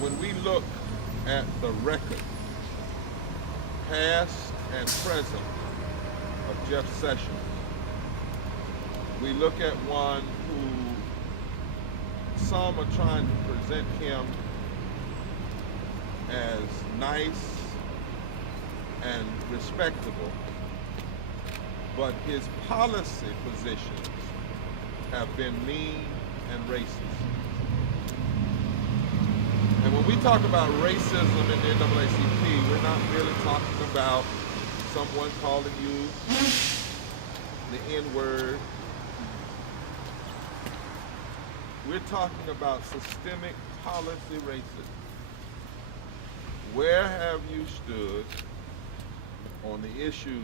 when we look at the record, past and present, of Jeff Sessions, we look at one who some are trying to present him as nice and respectable, but his policy positions have been mean and racist. And when we talk about racism in the NAACP, we're not really talking about someone calling you the N-word. We're talking about systemic policy racism. Where have you stood on the issues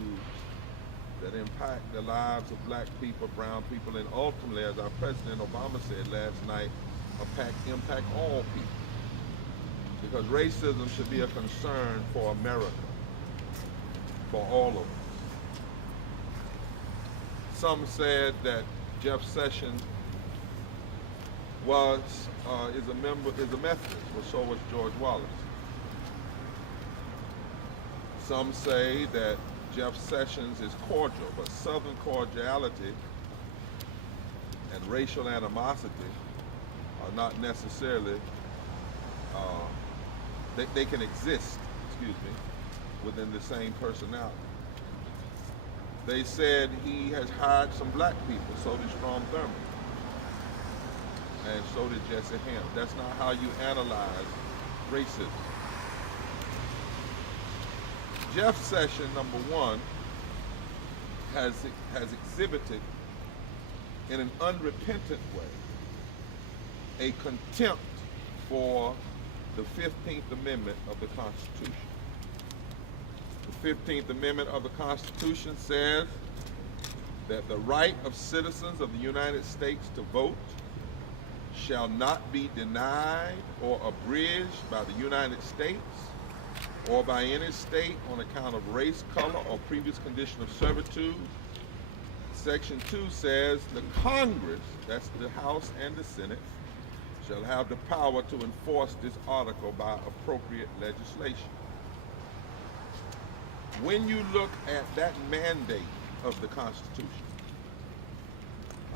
that impact the lives of black people, brown people, and ultimately, as our President Obama said last night, impact all people? Because racism should be a concern for America, for all of us. Some said that Jeff Sessions is a Methodist, but so was George Wallace. Some say that Jeff Sessions is cordial, but Southern cordiality and racial animosity are not necessarily, they can exist, within the same personality. They said he has hired some black people, so did Strom Thurmond, and so did Jesse Ham. That's not how you analyze racism. Jeff Sessions, number one, has exhibited in an unrepentant way a contempt for the 15th Amendment of the Constitution. The 15th Amendment of the Constitution says that the right of citizens of the United States to vote shall not be denied or abridged by the United States or by any state on account of race, color, or previous condition of servitude. Section 2 says the Congress, that's the House and the Senate, shall have the power to enforce this article by appropriate legislation. When you look at that mandate of the Constitution,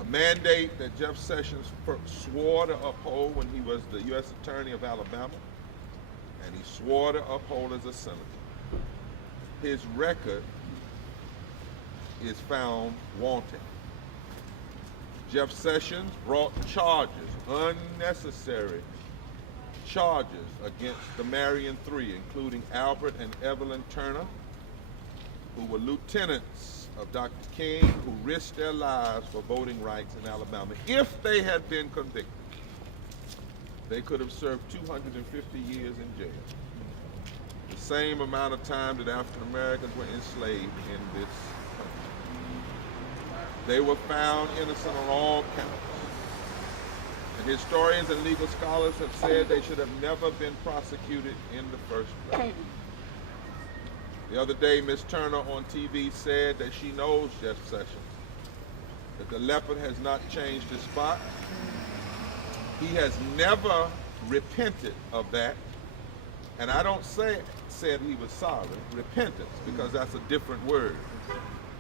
a mandate that Jeff Sessions swore to uphold when he was the U.S. Attorney of Alabama, and he swore to uphold as a senator, his record is found wanting. Jeff Sessions brought charges, unnecessary charges, against the Marion Three, including Albert and Evelyn Turner, who were lieutenants of Dr. King, who risked their lives for voting rights in Alabama. If they had been convicted, they could have served 250 years in jail. The same amount of time that African Americans were enslaved in this country. They were found innocent on all counts. And historians and legal scholars have said they should have never been prosecuted in the first place. The other day, Ms. Turner on TV said that she knows Jeff Sessions, that the leopard has not changed his spot. He has never repented of that. And I don't say said he was sorry, repentance, because that's a different word.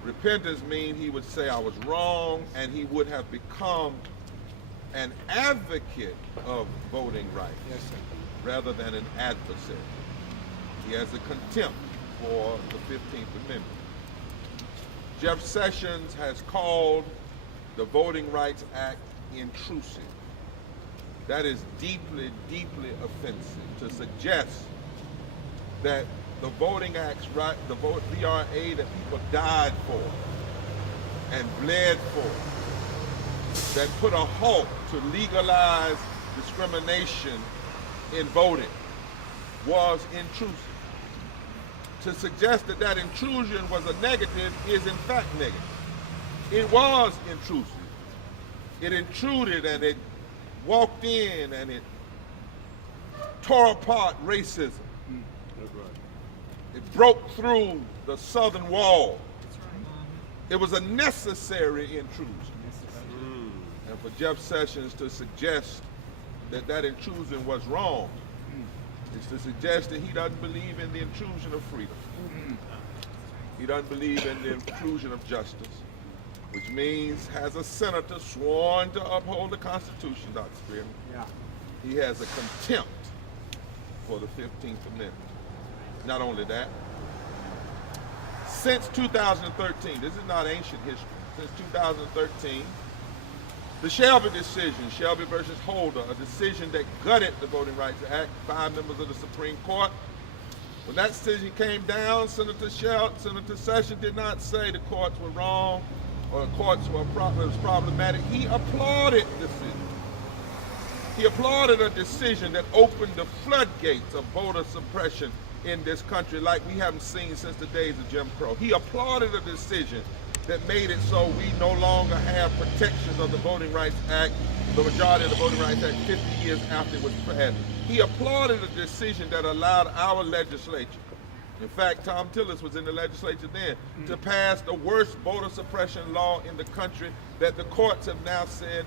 Repentance means he would say, I was wrong, and he would have become an advocate of voting rights, yes, rather than an adversary. He has a contempt for the 15th Amendment. Jeff Sessions has called the Voting Rights Act intrusive. That is deeply, deeply offensive to suggest that the Voting Act's right, the VRA that people died for and bled for, that put a halt to legalize discrimination in voting, was intrusive. To suggest that that intrusion was a negative is in fact negative. It was intrusive. It intruded and it walked in and it tore apart racism. It broke through the southern wall. It was a necessary intrusion. And for Jeff Sessions to suggest that that intrusion was wrong is to suggest that he doesn't believe in the intrusion of freedom. He doesn't believe in the intrusion of justice, which means, has a senator sworn to uphold the Constitution, Dr. Spearman, he has a contempt for the 15th Amendment. Not only that, since 2013, this is not ancient history, since 2013, the Shelby decision, Shelby versus Holder, a decision that gutted the Voting Rights Act, 5 members of the Supreme Court. When that decision came down, Senator Sessions did not say the courts were wrong or the courts were problematic. He applauded the decision. He applauded a decision that opened the floodgates of voter suppression in this country like we haven't seen since the days of Jim Crow. He applauded a decision that made it so we no longer have protections of the Voting Rights Act, the majority of the Voting Rights Act 50 years after it was passed. He applauded a decision that allowed our legislature, in fact, Tom Tillis was in the legislature then, to pass the worst voter suppression law in the country that the courts have now said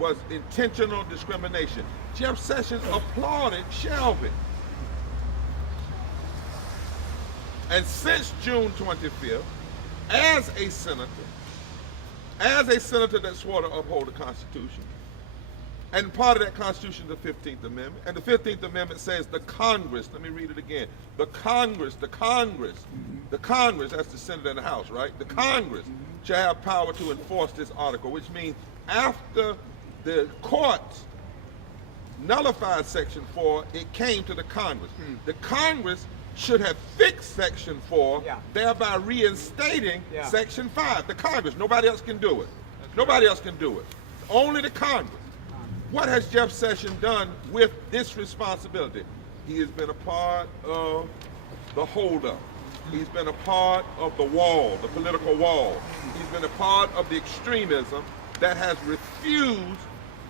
was intentional discrimination. Jeff Sessions applauded Shelby. And since June 25th, as a senator that swore to uphold the Constitution, and part of that Constitution is the 15th Amendment, and the 15th Amendment says the Congress, let me read it again, the Congress, that's the Senate and the House, right? The Congress shall have power to enforce this article, which means after the courts nullified Section 4, it came to the Congress. The Congress should have fixed Section 4, thereby reinstating Section 5. The Congress, nobody else can do it. Nobody else can do it. Only the Congress. What has Jeff Sessions done with this responsibility? He has been a part of the holdup. He's been a part of the wall, the political wall. He's been a part of the extremism that has refused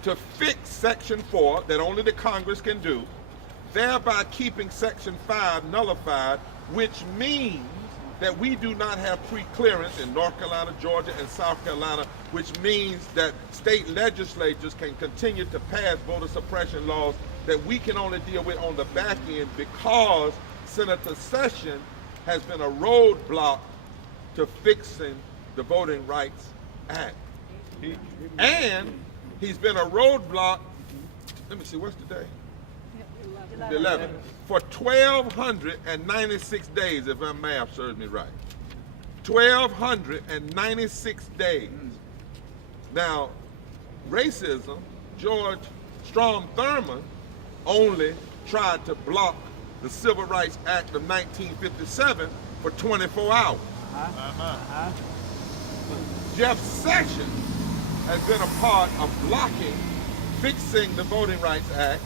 to fix Section 4 that only the Congress can do, thereby keeping Section 5 nullified, which means that we do not have pre-clearance in North Carolina, Georgia, and South Carolina, which means that state legislatures can continue to pass voter suppression laws that we can only deal with on the back end because Senator Sessions has been a roadblock to fixing the Voting Rights Act. And he's been a roadblock, let me see, what's the day? The 11th. For 1,296 days, if my math serves me right. 1,296 days. Now, racism, George Strom Thurmond only tried to block the Civil Rights Act of 1957 for 24 hours. Jeff Sessions has been a part of blocking, fixing the Voting Rights Act,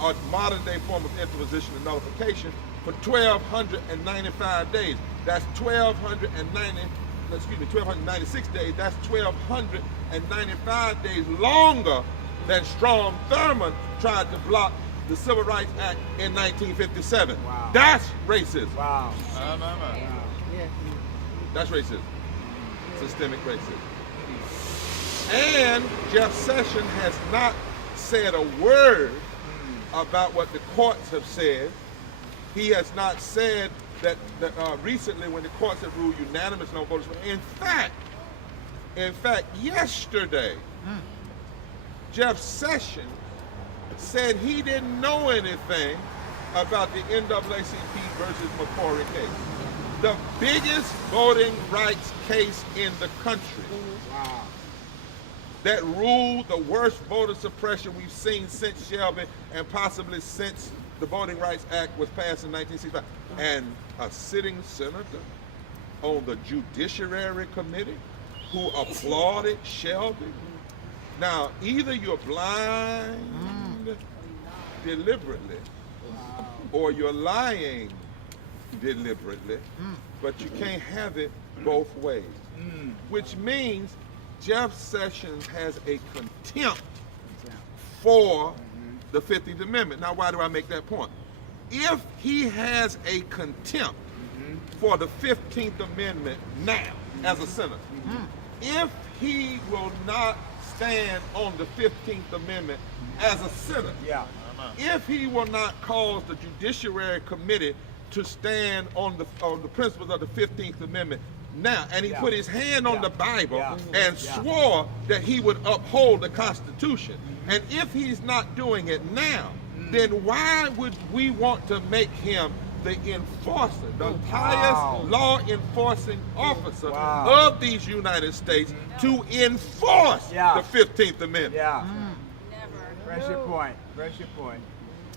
a modern-day form of interposition and nullification, for 1,295 days. That's 1,296 days. That's 1,295 days longer than Strom Thurmond tried to block the Civil Rights Act in 1957. Wow. That's racism. Wow. That's racism. Systemic racism. And Jeff Sessions has not said a word about what the courts have said. He has not said that recently when the courts have ruled unanimous on voters. In fact, yesterday, Jeff Sessions said he didn't know anything about the NAACP versus McCrory case. The biggest voting rights case in the country. Wow. That ruled the worst voter suppression we've seen since Shelby and possibly since the Voting Rights Act was passed in 1965. And a sitting senator on the Judiciary Committee who applauded Shelby. Now, either you're blind deliberately or you're lying deliberately, but you can't have it both ways. Which means Jeff Sessions has a contempt for the 15th Amendment. Now, why do I make that point? If he has a contempt for the 15th Amendment now as a senator, if he will not stand on the 15th Amendment as a senator. Yeah. If he will not cause the Judiciary Committee to stand on the principles of the 15th Amendment now, and he put his hand on the Bible and swore that he would uphold the Constitution. And if he's not doing it now, then why would we want to make him the enforcer, the highest law enforcing officer of these United States to enforce the 15th Amendment? Yeah. Press your point. Press your point.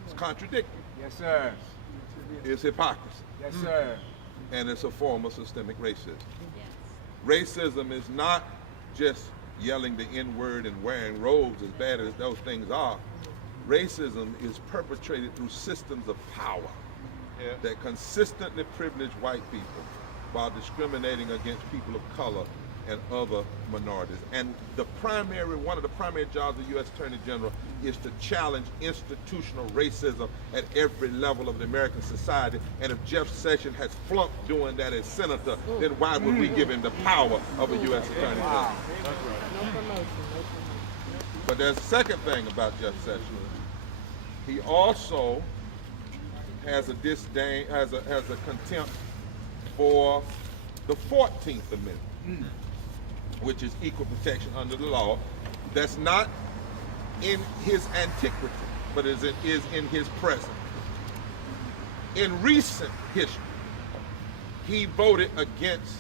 It's contradictory. Yes, sir. It's hypocrisy. Yes, sir. And it's a form of systemic racism. Racism is not just yelling the N-word and wearing robes, as bad as those things are. Racism is perpetrated through systems of power that consistently privilege white people while discriminating against people of color and other minorities. And one of the primary jobs of the U.S. Attorney General is to challenge institutional racism at every level of the American society. And if Jeff Sessions has flunked doing that as senator, then why would we give him the power of a U.S. Attorney General? But there's a second thing about Jeff Sessions. He also has a disdain, has a contempt for the 14th Amendment, which is equal protection under the law. That's not in his antiquity, but is in his present. In recent history, he voted against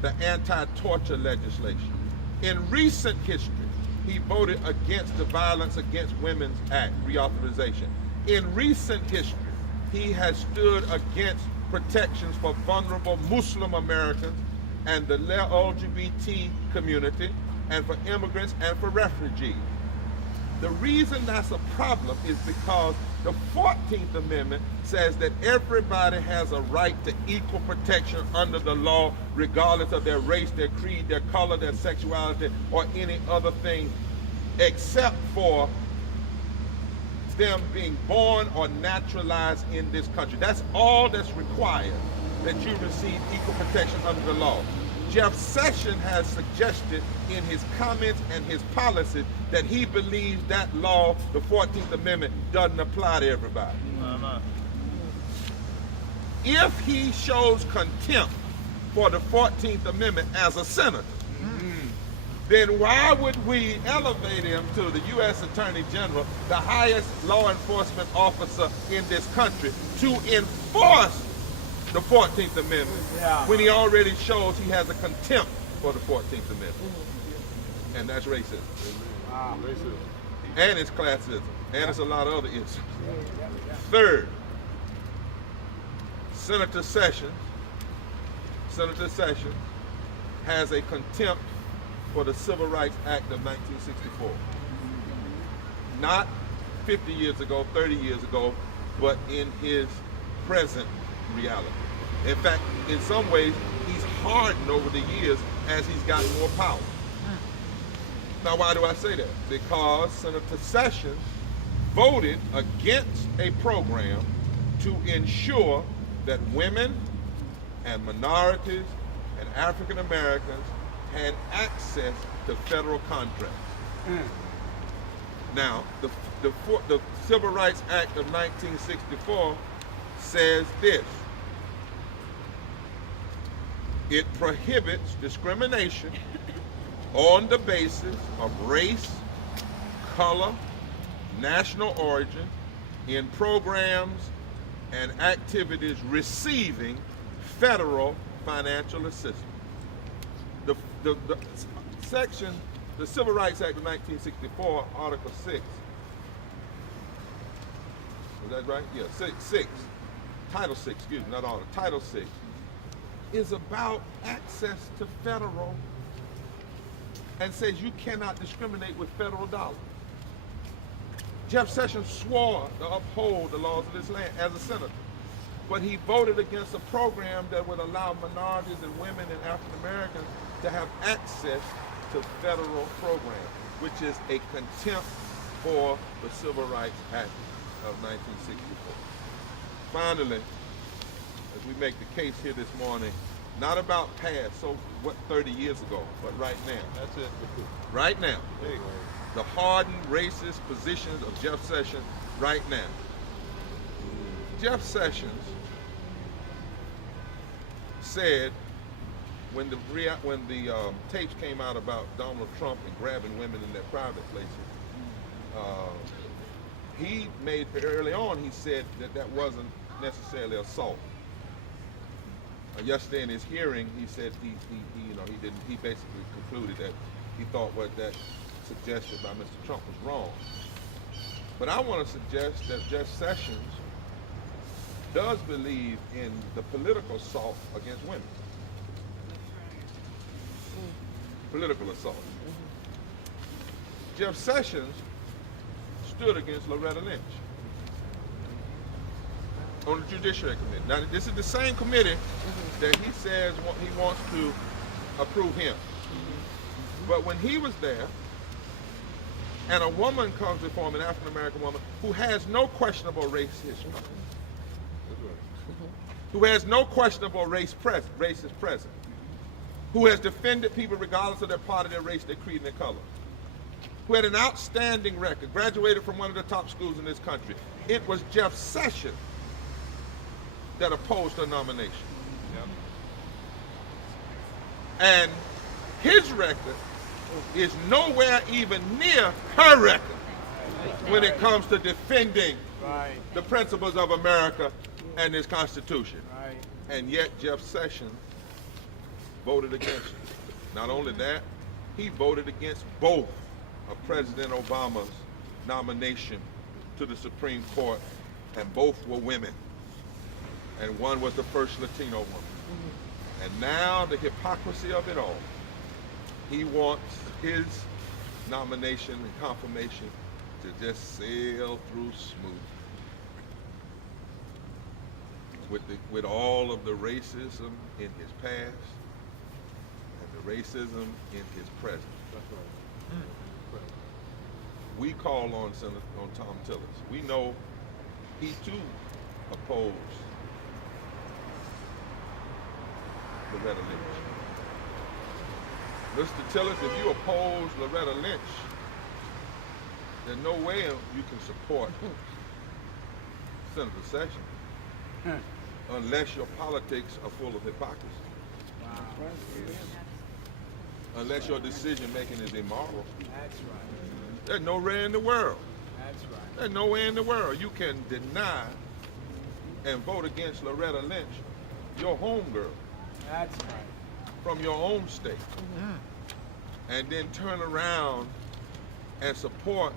the anti-torture legislation. In recent history, he voted against the Violence Against Women's Act reauthorization. In recent history, he has stood against protections for vulnerable Muslim Americans and the LGBT community, and for immigrants and for refugees. The reason that's a problem is because the 14th Amendment says that everybody has a right to equal protection under the law, regardless of their race, their creed, their color, their sexuality, or any other thing, except for them being born or naturalized in this country. That's all that's required, that you receive equal protection under the law. Jeff Sessions has suggested in his comments and his policies that he believes that law, the 14th Amendment, doesn't apply to everybody. If he shows contempt for the 14th Amendment as a senator, then why would we elevate him to the U.S. Attorney General, the highest law enforcement officer in this country, to enforce the 14th Amendment when he already shows he has a contempt for the 14th Amendment? And that's racism. Racism. And it's classism. And it's a lot of other issues. Third, Senator Sessions has a contempt for the Civil Rights Act of 1964. Not 50 years ago, 30 years ago, but in his present reality. In fact, in some ways, he's hardened over the years as he's gotten more power. Now, why do I say that? Because Senator Sessions voted against a program to ensure that women and minorities and African Americans had access to federal contracts. Now, the Civil Rights Act of 1964 says this: it prohibits discrimination on the basis of race, color, national origin in programs and activities receiving federal financial assistance. The Civil Rights Act of 1964, Article 6. Is that right? Yeah, 6. Title 6, excuse me, not Article. Title 6 is about access to federal, and says you cannot discriminate with federal dollars. Jeff Sessions swore to uphold the laws of this land as a senator, but he voted against a program that would allow minorities and women and African Americans to have access to federal programs, which is a contempt for the Civil Rights Act of 1964. Finally, as we make the case here this morning, Not about past, so what 30 years ago, but right now. That's it. Right now. Hey. The hardened racist positions of Jeff Sessions right now. Jeff Sessions said when the tapes came out about Donald Trump and grabbing women in their private places, he made early on, he said that wasn't necessarily assault. Yesterday in his hearing, he said he basically concluded that he thought what that suggested by Mr. Trump was wrong. But I want to suggest that Jeff Sessions does believe in the political assault against women. Political assault. Jeff Sessions stood against Loretta Lynch on the Judiciary Committee. Now, this is the same committee that he says he wants to approve him. But when he was there, and a woman comes before him, an African-American woman, who has no questionable race history, who has no questionable racist presence, who has defended people regardless of their party, their race, their creed, and their color, who had an outstanding record, graduated from one of the top schools in this country. It was Jeff Sessions that opposed her nomination. Yep. And his record is nowhere even near her record when it comes to defending the principles of America and this Constitution. Right. And yet Jeff Sessions voted against it. Not only that, he voted against both of President Obama's nomination to the Supreme Court, and both were women. And one was the first Latino woman. And now the hypocrisy of it all. He wants his nomination and confirmation to just sail through smooth. With all of the racism in his past and the racism in his present. We call on Tom Tillis. We know he too opposed Loretta Lynch. Mr. Tillis, if you oppose Loretta Lynch, there's no way you can support Senator Sessions unless your politics are full of hypocrisy. Wow. Unless your decision making is immoral. That's right. There's nowhere in the world. That's right. There's nowhere in the world you can deny and vote against Loretta Lynch, your homegirl, That's right. from your own state, and then turn around and support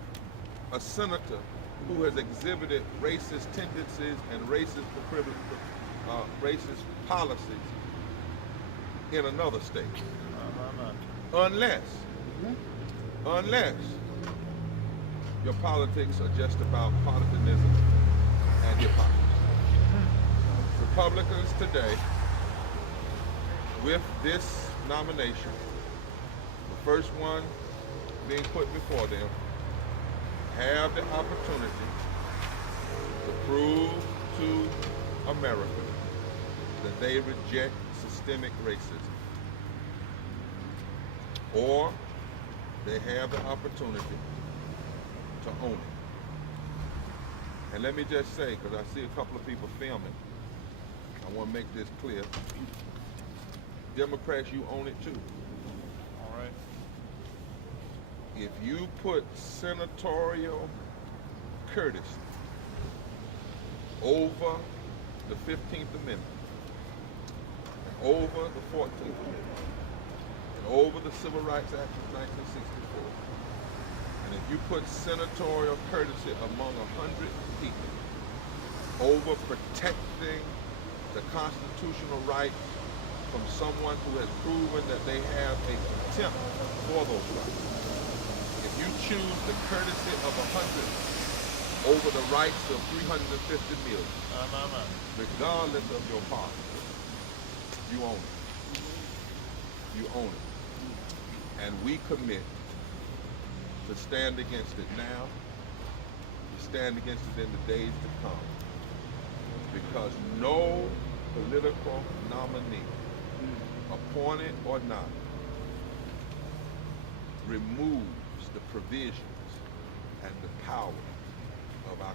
a senator who has exhibited racist tendencies and racist policies in another state. Unless your politics are just about partisanism and hypocrisy. Republicans today, with this nomination, the first one being put before them, have the opportunity to prove to America that they reject systemic racism. Or they have the opportunity to own it. And let me just say, because I see a couple of people filming, I want to make this clear. Democrats, you own it too. All right. If you put senatorial courtesy over the 15th Amendment, and over the 14th Amendment, and over the Civil Rights Act of 1964, and if you put senatorial courtesy among 100 people over protecting the constitutional rights from someone who has proven that they have a contempt for those rights, if you choose the courtesy of 100 over the rights of 350 million, regardless of your party, you own it. You own it. And we commit to stand against it now, to stand against it in the days to come, because no political nominee appointed or not, removes the provisions and the power of our